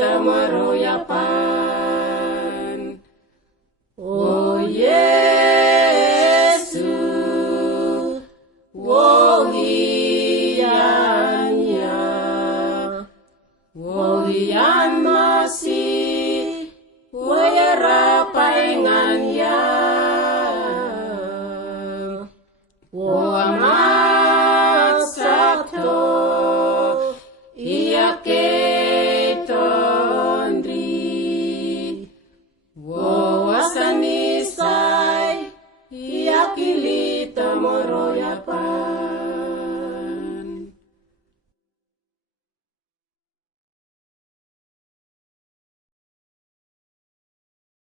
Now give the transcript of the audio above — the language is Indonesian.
tamaroyapan. O Yesu, wohianya, wohian masih, woyera painganya, woamat sabto, iya ketondri, woasanisai, iya kili.